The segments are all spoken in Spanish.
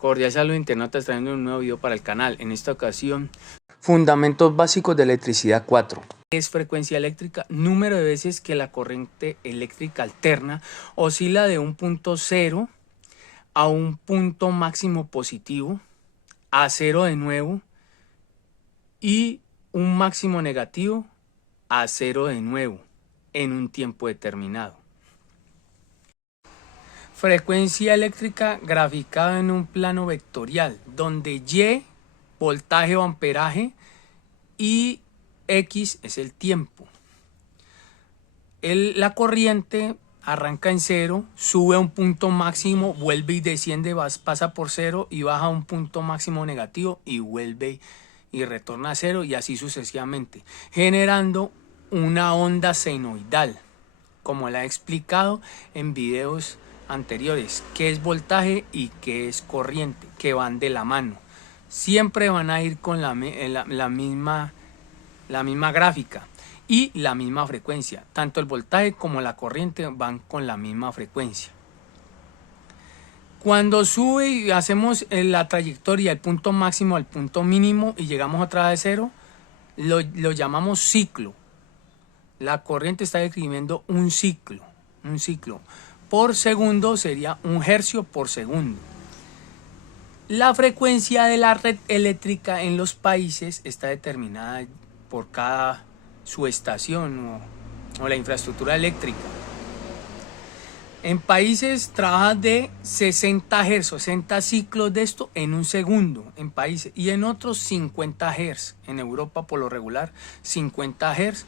Cordial saludo internautas, trayendo un nuevo video para el canal. En esta ocasión, fundamentos básicos de electricidad 4. Es frecuencia eléctrica, número de veces que la corriente eléctrica alterna oscila de un punto cero a un punto máximo positivo, a cero de nuevo, y un máximo negativo a cero de nuevo, en un tiempo determinado. Frecuencia eléctrica graficada en un plano vectorial, donde Y, voltaje o amperaje, y X es el tiempo. La corriente arranca en cero, sube a un punto máximo, vuelve y desciende, pasa por cero y baja a un punto máximo negativo y vuelve y retorna a cero, y así sucesivamente, generando una onda senoidal, como la he explicado en videos anteriores, qué es voltaje y qué es corriente, que van de la mano. Siempre van a ir con la misma gráfica y la misma frecuencia. Tanto el voltaje como la corriente van con la misma frecuencia. Cuando sube y hacemos la trayectoria del punto máximo al punto mínimo y llegamos otra vez a cero, lo llamamos ciclo. La corriente está describiendo un ciclo. Por segundo sería un hercio por segundo. La frecuencia de la red eléctrica en los países está determinada por cada subestación o la infraestructura eléctrica. En países trabaja de 60 Hz, 60 ciclos de esto en un segundo en países, y en otros 50 Hz. En Europa por lo regular 50 Hz,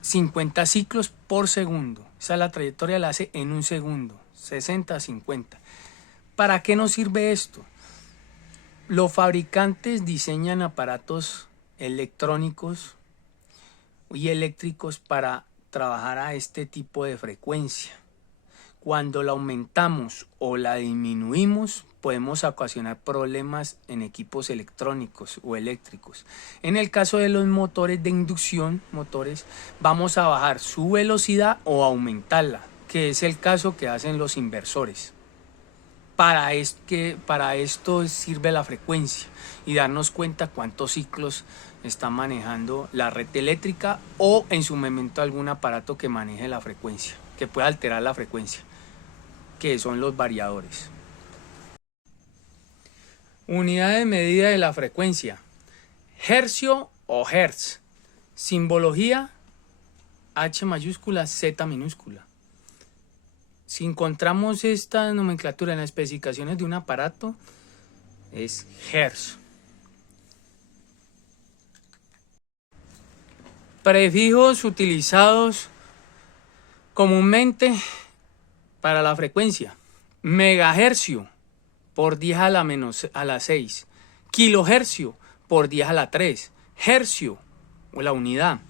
50 ciclos por segundo. Esa es la trayectoria, la hace en un segundo, 60 a 50. ¿Para qué nos sirve esto? Los fabricantes diseñan aparatos electrónicos y eléctricos para trabajar a este tipo de frecuencia. Cuando la aumentamos o la disminuimos, podemos ocasionar problemas en equipos electrónicos o eléctricos. En el caso de los motores de inducción, vamos a bajar su velocidad o aumentarla, que es el caso que hacen los inversores. Para esto sirve la frecuencia y darnos cuenta cuántos ciclos está manejando la red eléctrica, o en su momento algún aparato que maneje la frecuencia, que pueda alterar la frecuencia, que son los variadores. Unidad de medida de la frecuencia: hercio o hertz. Simbología: H mayúscula, Z minúscula. Si encontramos esta nomenclatura en las especificaciones de un aparato, es hertz. Prefijos utilizados comúnmente para la frecuencia: megahercio por 10 a la 6, kilohercio por 10 a la 3, hercio o la unidad,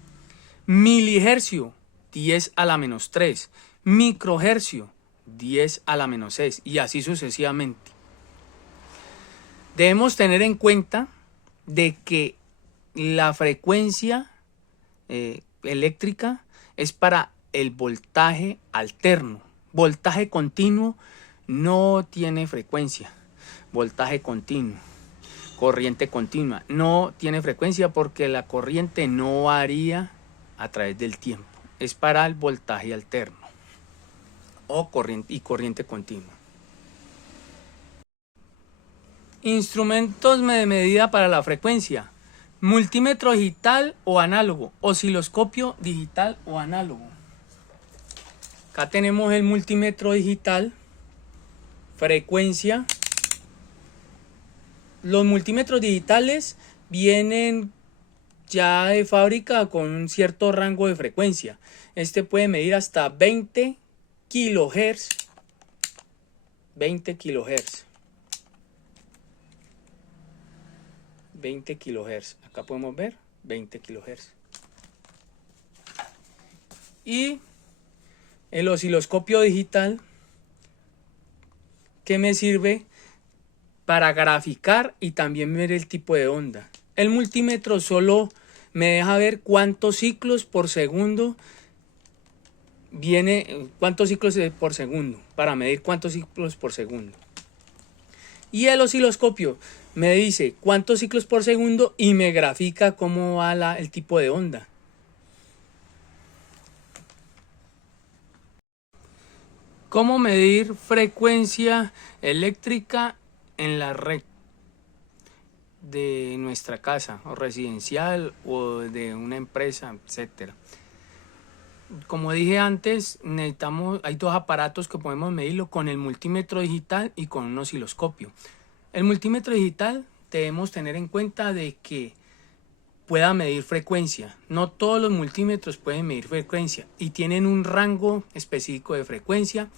milihercio 10 a la menos 3, microhercio 10 a la menos 6, y así sucesivamente. Debemos tener en cuenta de que la frecuencia eléctrica es para el voltaje alterno. Voltaje continuo no tiene frecuencia. Voltaje continuo, corriente continua, no tiene frecuencia, porque la corriente no varía a través del tiempo. Es para el voltaje alterno o corriente continua. Instrumentos de medida para la frecuencia: multímetro digital o análogo, osciloscopio digital o análogo. Acá tenemos el multímetro digital, frecuencia. Los multímetros digitales vienen ya de fábrica con un cierto rango de frecuencia. Este puede medir hasta 20 kilohertz. 20 kilohertz. 20 kilohertz. Acá podemos ver 20 kilohertz. Y el osciloscopio digital, que me sirve para graficar y también ver el tipo de onda. El multímetro solo me deja ver cuántos ciclos por segundo para medir cuántos ciclos por segundo. Y el osciloscopio me dice cuántos ciclos por segundo y me grafica cómo va el tipo de onda. ¿Cómo medir frecuencia eléctrica en la red de nuestra casa o residencial o de una empresa, etcétera? Como dije antes, hay dos aparatos que podemos medirlo, con el multímetro digital y con un osciloscopio. El multímetro digital debemos tener en cuenta de que pueda medir frecuencia. No todos los multímetros pueden medir frecuencia y tienen un rango específico de frecuencia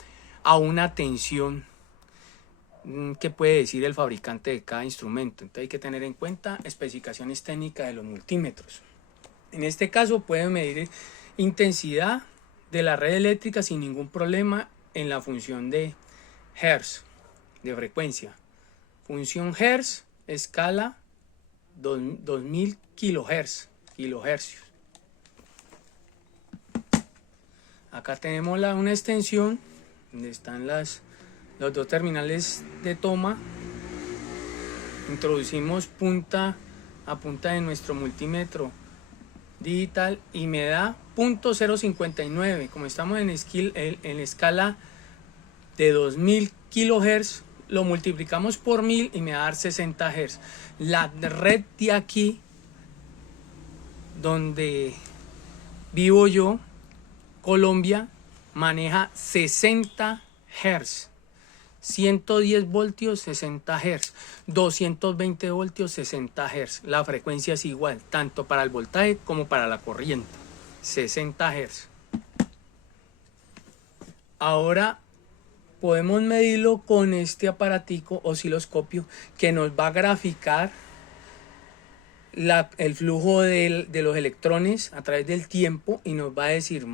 a una tensión que puede decir el fabricante de cada instrumento. Entonces hay que tener en cuenta especificaciones técnicas de los multímetros. En este caso pueden medir intensidad de la red eléctrica sin ningún problema en la función de Hertz, de frecuencia. Función Hertz, escala 2000 kilohercios. Acá tenemos una extensión donde están los dos terminales de toma. Introducimos punta a punta de nuestro multímetro digital y me da 0.059. Como estamos en escala de 2000 kHz, lo multiplicamos por 1000 y me va a dar 60 Hz. La red de aquí donde vivo yo, Colombia, maneja 60 Hz. 110 voltios, 60 Hz, 220 voltios, 60 Hz. La frecuencia es igual, tanto para el voltaje como para la corriente, 60 Hz. Ahora podemos medirlo con este aparatico osciloscopio que nos va a graficar el flujo de los electrones a través del tiempo y nos va a decir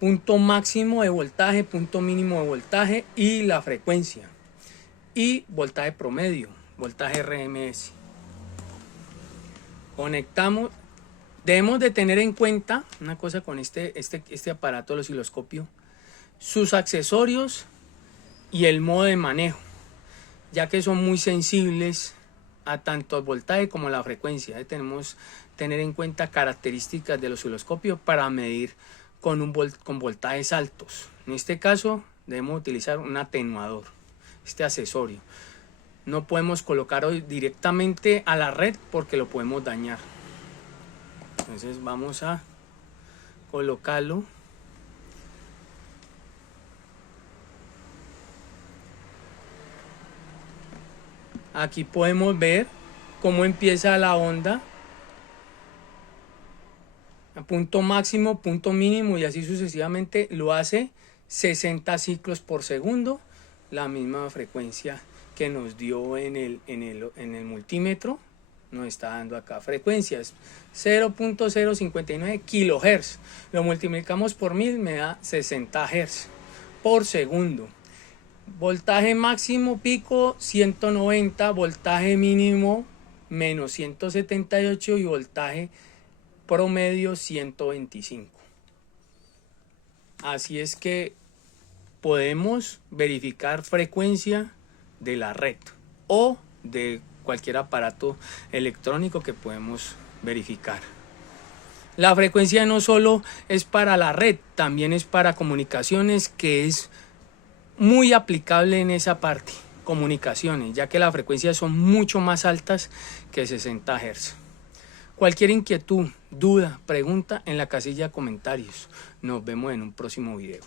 punto máximo de voltaje, punto mínimo de voltaje y la frecuencia y voltaje promedio, voltaje RMS. Conectamos. Debemos de tener en cuenta una cosa con este aparato, el osciloscopio, sus accesorios y el modo de manejo, ya que son muy sensibles a tanto el voltaje como la frecuencia. Tenemos que tener en cuenta características del osciloscopio para medir con voltajes altos. En este caso debemos utilizar un atenuador, este accesorio. No podemos colocarlo directamente a la red porque lo podemos dañar. Entonces vamos a colocarlo. Aquí podemos ver cómo empieza la onda, a punto máximo, punto mínimo y así sucesivamente. Lo hace 60 ciclos por segundo, la misma frecuencia que nos dio en el multímetro. Nos está dando acá frecuencias 0.059 kHz. Lo multiplicamos por 1000, me da 60 Hz por segundo. Voltaje máximo pico 190, voltaje mínimo menos 178 y voltaje promedio 125. Así es que podemos verificar frecuencia de la red o de cualquier aparato electrónico que podemos verificar. La frecuencia no solo es para la red, también es para comunicaciones, que es muy aplicable en esa parte, comunicaciones, ya que las frecuencias son mucho más altas que 60 Hz. Cualquier inquietud, duda, pregunta en la casilla de comentarios. Nos vemos en un próximo video.